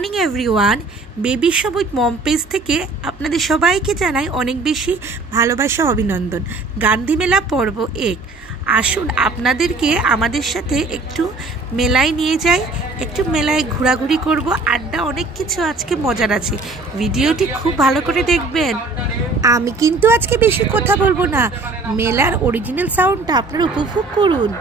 Morning everyone, baby shop with mom page থেকে আপনাদের সবাইকে জানাই অনেক বেশি ভালোবাসা অভিনন্দন। গান্ধী মেলা পর্ব 1। আসুন আপনাদেরকে আমাদের সাথে একটু মেলায় নিয়ে যাই, একটু মেলায় ঘোরাঘুরি করব, আড্ডা, অনেক কিছু আজকে মজার আছে। ভিডিওটি খুব ভালো করে দেখবেন। আমি কিন্তু আজকে বেশি কথা বলবো না, মেলার অরিজিনাল সাউন্ডটা আপনারা উপভোগ করুন।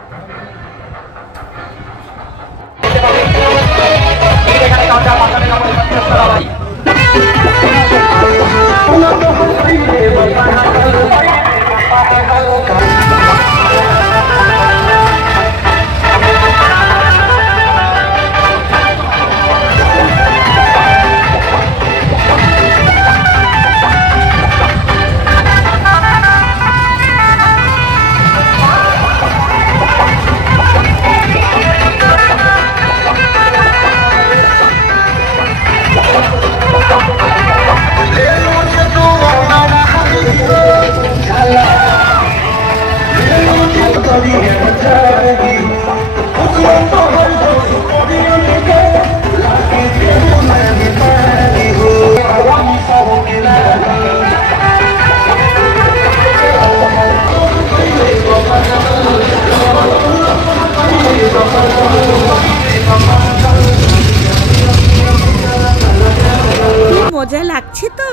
মজা লাগছে তো।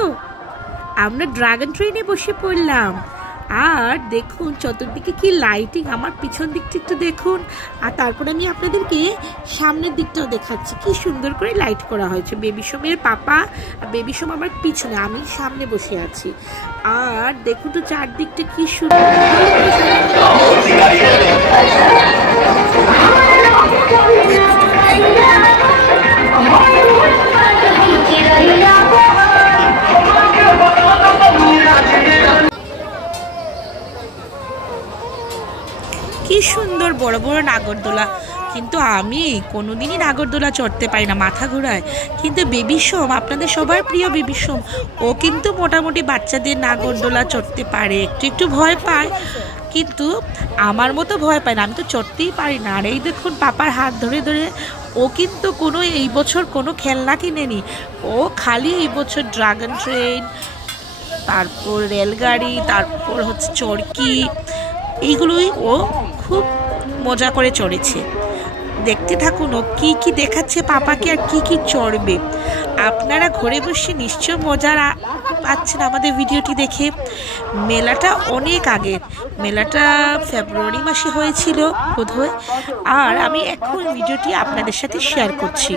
আমরা ড্রাগন ট্রেনে বসে পড়লাম, আর দেখুন চতুর্দিকে কি লাইটিং। আমার পিছন দিকটা একটু দেখুন, আর তারপর আমি আপনাদেরকে সামনের দিকটাও দেখাচ্ছি, কি সুন্দর করে লাইট করা হয়েছে। বেবি সোমের পাপা আর বেবি সোম আমার পিছনে, আমি সামনে বসে আছি। আর দেখুন তো চারদিকটা কি সুন্দর। কি সুন্দর বড় বড় নাগরদোলা, কিন্তু আমি কোনোদিনই নাগরদোলা চড়তে পারি না, মাথা ঘোরায়। কিন্তু বেবি সোম, আপনাদের সবার প্রিয় বেবি সোম, ও কিন্তু মোটামুটি বাচ্চাদের নাগরদোলা চড়তে পারে। একটু একটু ভয় পায়, কিন্তু আমার মতো ভয় পায় না, আমি তো চড়তেই পারি না। আর এই দেখুন পাপার হাত ধরে ধরে, ও কিন্তু কোনো এই বছর কোনো খেলনা কিনেনি, ও খালি এই বছর ড্রাগন ট্রেন, তারপর রেলগাড়ি, তারপর হচ্ছে চরকি, এইগুলোই ও খুব মজা করে চড়েছে। দেখতে থাকুন ও কি কি দেখাচ্ছে পাপাকে, আর কি কি চড়বে। আপনারা ঘরে বসে নিশ্চয় মজা পাচ্ছেন আমাদের ভিডিওটি দেখে। মেলাটা অনেক আগের, মেলাটা ফেব্রুয়ারি মাসে হয়েছিল বোধহয়, আর আমি এখন ভিডিওটি আপনাদের সাথে শেয়ার করছি,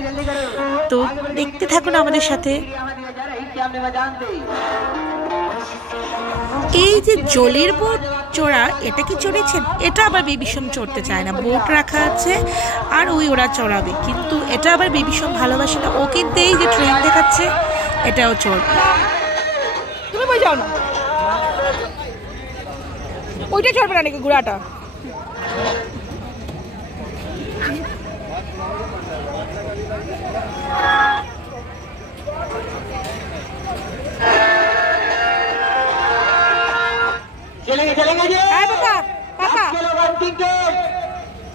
তো দেখতে থাকুন আমাদের সাথে। এই যে জলের বোট চড়া, এটা কি চড়েছেন? এটা আবার বেবি সোম চড়তে চায় না, বোট রাখা আছে আর ওরা চড়াবে, কিন্তু এটা আবার বেবি সোম ভালোবাসে না। ও কিন্তু এই যে ট্রেন দেখাচ্ছে, এটাও চড়বে। তুমি বই যাও না, ওইটা চড়বে না নাকি ঘোড়াটা?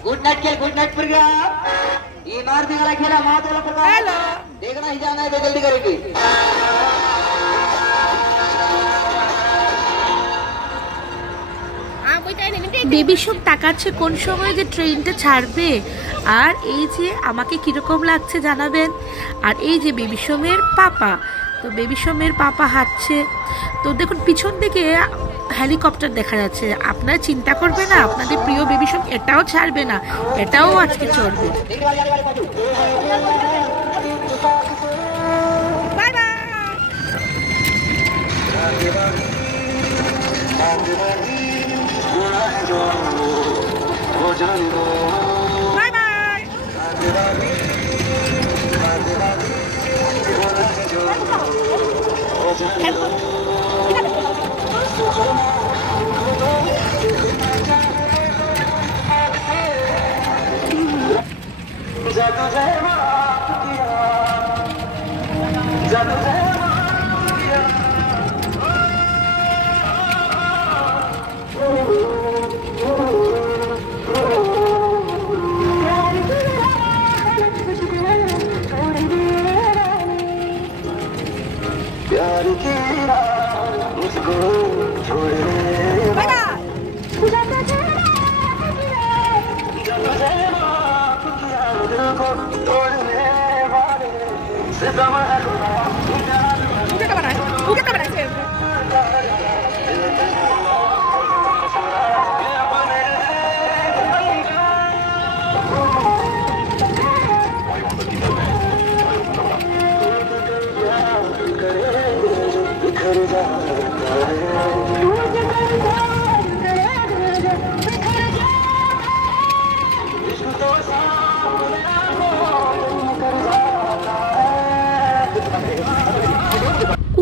गुड नाइट खेल, गुड नाइट पर गया। ये मार देगा खेला मार वाला पर देखना ही जाना है, तो जल्दी करेंगे। বেবি সোম তাকাচ্ছে কোন সময় যে ট্রেনটা ছাড়বে, আর এই যে আমাকে কিরকম লাগছে জানাবেন। আর এই যে বেবি সোমের পাপা, তো বেবি সোমের পাপা হাঁটছে, তো দেখুন পিছন দিকে হেলিকপ্টার দেখা যাচ্ছে। আপনারা চিন্তা করবেন না, আপনাদের প্রিয় বেবি সোম এটাও ছাড়বে না, এটাও আজকে চড়বে। Bye bye.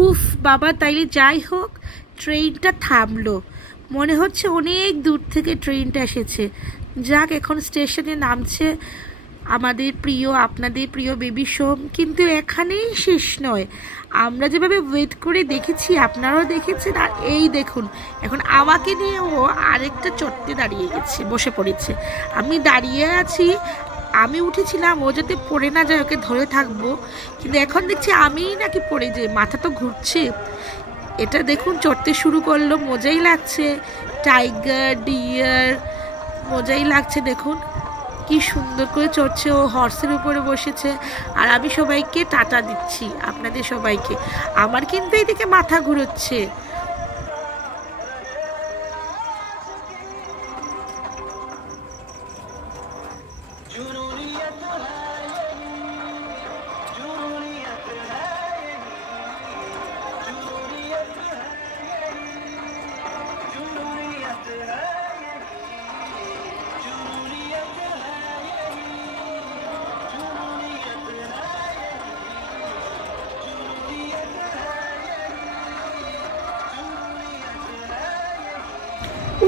উফ বাবা, তাইলে যাই হোক, ট্রেনটা থামলো। মনে হচ্ছে অনেক দূর থেকে ট্রেনটা এসেছে। যাক, এখন স্টেশনে নামছে আমাদের প্রিয়, আপনাদের প্রিয় বেবি সোম। কিন্তু এখানেই শেষ নয়। আমরা যেভাবে ওয়েট করে দেখেছি, আপনারাও দেখেছেন। আর এই দেখুন, এখন আমাকে নিয়ে ও আরেকটা চড়তে দাঁড়িয়ে গেছে, বসে পড়েছে। আমি দাঁড়িয়ে আছি, আমি উঠেছিলাম ও যাতে পড়ে না যায়, ওকে ধরে থাকবো। কিন্তু এখন দেখছি আমিই নাকি পড়ে যাই, মাথা তো ঘুরছে। এটা দেখুন, চড়তে শুরু করলো, মজাই লাগছে। টাইগার, ডিয়ার, মজাই লাগছে। দেখুন কি সুন্দর করে চড়ছে, ও হর্সের উপরে বসেছে। আর আমি সবাইকে টাটা দিচ্ছি, আপনাদের সবাইকে। আমার কিন্তু এইদিকে মাথা ঘুরোচ্ছে।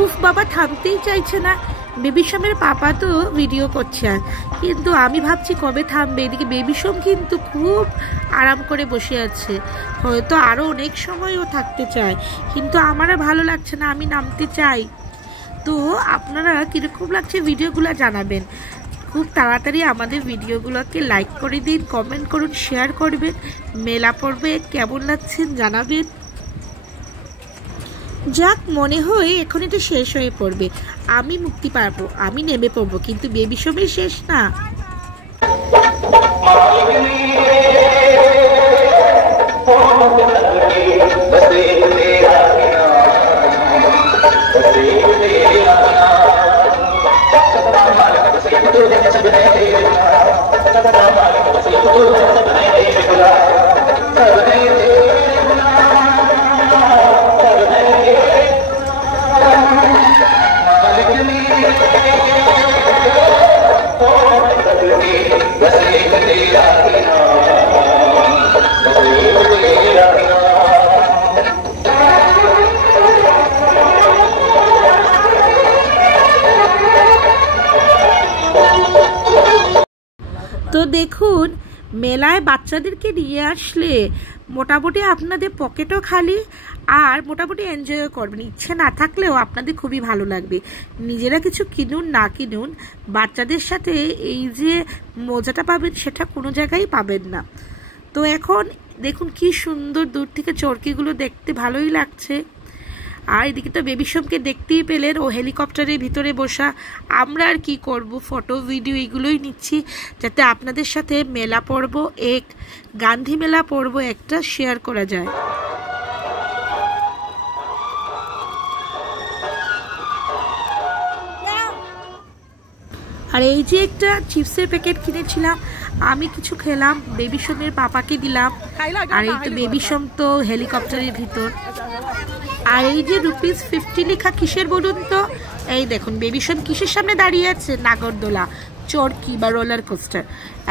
উফ বাবা, থামতেই চাইছে না। বেবি সোমের পাপা তো ভিডিও করছে, আর কিন্তু আমি ভাবছি কবে থামবে। এদিকে বেবি সোম কিন্তু খুব আরাম করে বসে আছে, হয়তো আরো অনেক সময় ও থাকতে চায়, কিন্তু আমার ভালো লাগছে না, আমি নামতে চাই। তো আপনারা কিরকম লাগছে ভিডিওগুলো জানাবেন। খুব তাড়াতাড়ি আমাদের ভিডিওগুলোকে লাইক করে দিন, কমেন্ট করুন, শেয়ার করবেন। মেলা পর্বে কেমন লাগছেন জানাবেন। যাক, মনে হয় এখন এটা শেষ হয়ে পড়বে, আমি মুক্তি পাবো, আমি নেমে পড়বো। কিন্তু বেবি সোমের শেষ না। তো দেখুন, মেলায় বাচ্চাদেরকে নিয়ে আসলে মোটামুটি আপনাদের পকেটও খালি, আর মোটামুটি এনজয়ও করবেন। ইচ্ছে না থাকলেও আপনাদের খুবই ভালো লাগবে। নিজেরা কিছু কিনুন না কিনুন, বাচ্চাদের সাথে এই যে মজাটা পাবেন, সেটা কোনো জায়গায় পাবেন না। তো এখন দেখুন কি সুন্দর দূর থেকে চরকিগুলো দেখতে ভালোই লাগছে। আর এদিকে তো বেবি সোমকে দেখতেই পেলেন, ও হেলিকপ্টারের ভিতরে বসা। আমরা আর কি করব, ফটো ভিডিও এগুলোই নিচ্ছি, যাতে আপনাদের সাথে মেলা পর্ব, এক গান্ধী মেলা পর্ব একটা শেয়ার করা যায়। আর এই যে একটা চিপসের প্যাকেট কিনেছিলাম, আমি কিছু খেলাম, বেবি সোমের পাপাকে দিলাম। আর এই তো বেবি সোম তো হেলিকপ্টারের ভিতর। আর এই যে ₹50 লেখা কিসের বলুন তো? এই দেখুন বেবি সোম কিসের সামনে দাঁড়িয়ে আছে? নাগরদোলা, চরকি বা রোলার কোস্টার।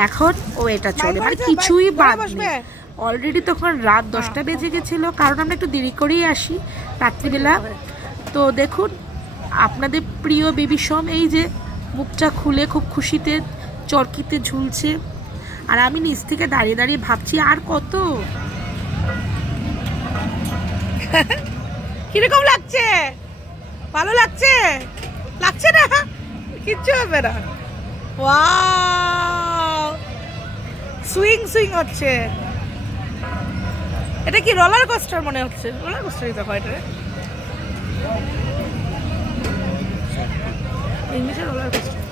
এখন ও এটা চলে, মানে কিছুই বাদ নেই। অলরেডি তখন রাত 10টা বেজে গেছিল, কারণ আমরা একটু দেরি করেই আসি রাত্রিবেলা। তো দেখুন আপনাদের প্রিয় বেবি সোম এই যে মুখটা খুলে খুব খুশিতে চরকিতে ঝুলছে। আর আমি নিচ থেকে দাঁড়িয়ে দাঁড়িয়ে ভাবছি আর কত। কিরকম লাগছে? ভালো লাগছে? লাগছে না? কিচ্ছু হবে না। ওয়াও, সুইং সুইং হচ্ছে। এটা কি রোলার কোস্টার মনে হচ্ছে? রোলার কোস্টারই তো হয় এটা, ইংলিশে রোলার কোস্টার।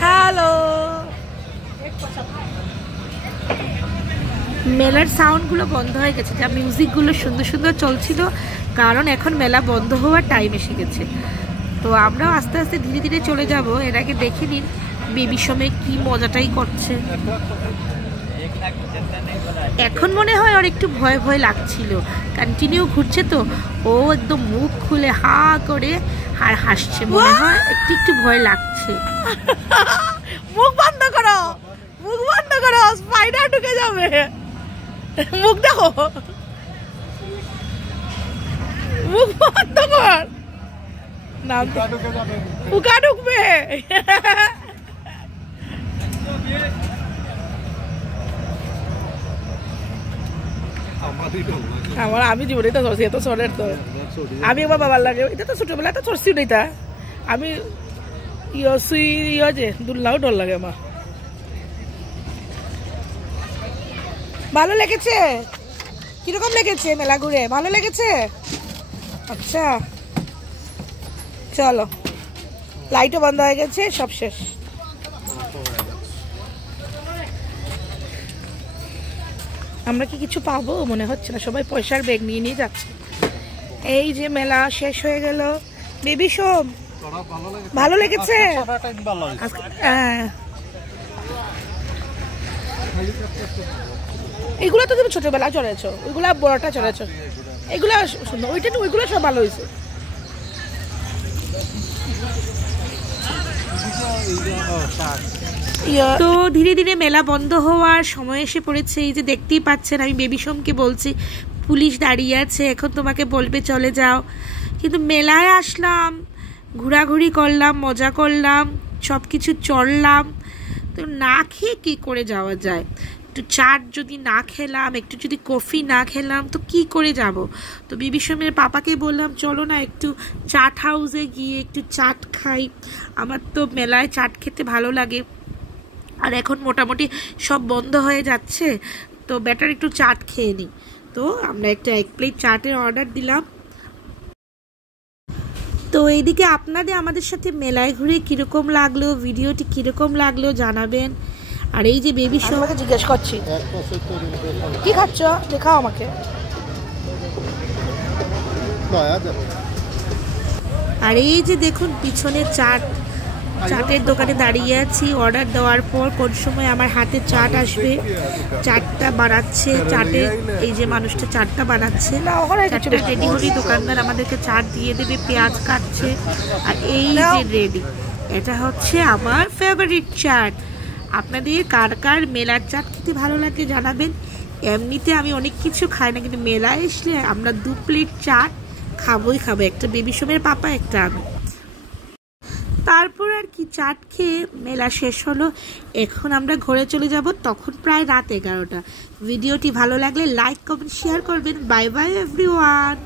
হ্যালো, মেলার সাউন্ডগুলো বন্ধ হয়ে গেছে, যা মিউজিকগুলো সুন্দর সুন্দর চলছিল, কারণ এখন মেলা বন্ধ হওয়ার টাইম এসে গেছে। তো আমরাও আস্তে আস্তে ধীরে ধীরে চলে যাব। এর আগে দেখে নিন বেবি সময় কি মজাটাই করছে। এখন মনে হয় ওর একটু ভয় ভয় লাগছিল, কন্টিনিউ ঘুরছে তো, ও একদম মুখ খুলে হা করে আর হাসছে, মনে হয় একটু একটু ভয় লাগছে। মুখ বন্ধ করো, মুখ বন্ধ করো, স্পাইডার ঢুকে যাবে। মুখ দেখো, মুখ বন্ধ কর, না পোকা ঢুকবে। আমার আমি জীবনে তো চড়ছি, এত চড়ের তো আমি একবার বাবার লাগে, এটা তো ছোটবেলা তো চড়ছি না, আমি যে দুলনাও ডর লাগে আমার। ভালো লেগেছে? কিরকম লেগেছে মেলা ঘুরে? ভালো লেগেছে? আচ্ছা চলো, লাইটও বন্ধ হয়ে গেছে, সব শেষ। আমরা কি কিছু পাবো মনে হচ্ছে না, সবাই পয়সার ব্যাগ নিয়ে নিয়ে যাচ্ছে। এই যে মেলা শেষ হয়ে গেল। বেবি সোম ভালো লেগেছে? হ্যাঁ, এগুলো তো তুমি ছোটবেলা চড়েছো, ওইগুলা বড়টা চড়েছো, এগুলা সুন্দর, ওইগুলো সব ভালো হয়েছে। তো ধীরে ধীরে মেলা বন্ধ হওয়ার সময় এসে পড়েছে। এই যে দেখতেই পাচ্ছেন, আমি বেবি সোমকে বলছি পুলিশ দাঁড়িয়ে আছে, এখন তোমাকে বলবে চলে যাও। কিন্তু মেলায় আসলাম, ঘোরাঘুরি করলাম, মজা করলাম, সব কিছু চড়লাম, তো না খেয়ে কী করে যাওয়া যায়? একটু চাট যদি না খেলাম, একটু যদি কফি না খেলাম, তো কি করে যাব? তো বেবি সোমের পাপাকে বললাম চলো না একটু চাট হাউসে গিয়ে একটু চাট খাই, আমার তো মেলায় চাট খেতে ভালো লাগে, আর এখন মোটামুটি সব বন্ধ হয়ে যাচ্ছে, তো বেটার একটু চাট খেয়ে নিই। তো আমরা একটা 1 প্লেট চাটের অর্ডার দিলাম। তো এইদিকে আপনাদের আমাদের সাথে মেলায় ঘুরে কীরকম লাগলো, ভিডিওটি কীরকম লাগলো জানাবেন। আর এই যে বেবি সোম, আমাকে জিজ্ঞেস করছি কি খাচ্ছ, দেখাও আমাকে। আর এই যে দেখুন পিছনে চাটের দোকানে দাঁড়িয়ে আছি, অর্ডার দেওয়ার পর কোন সময় আমার হাতে চাট আসবে। চাটটা বানাচ্ছে, চাটে এই যে মানুষটা চাটটা বানাচ্ছে, চাটটা রেডি হলেই দোকানদার আমাদেরকে চাট দিয়ে দেবে, পেঁয়াজ কাটছে। আর এই যে রেডি, এটা হচ্ছে আমার ফেভারিট চাট। আপনাদের কার কার মেলার চাট খেতে ভালো লাগে জানাবেন। এমনিতে আমি অনেক কিছু খাই না, কিন্তু মেলায় আসলে আমরা 2 প্লেট চাট খাবোই খাবো, একটা বেবি সোমের পাপা, একটা আমি। তারপর আর কি চাট খেয়ে মেলা শেষ হলো। এখন আমরা ঘরে চলে যাব, তখন প্রায় রাত 11টা। ভিডিওটি ভালো লাগলে লাইক কমেন্ট শেয়ার করবেন। Bye bye everyone.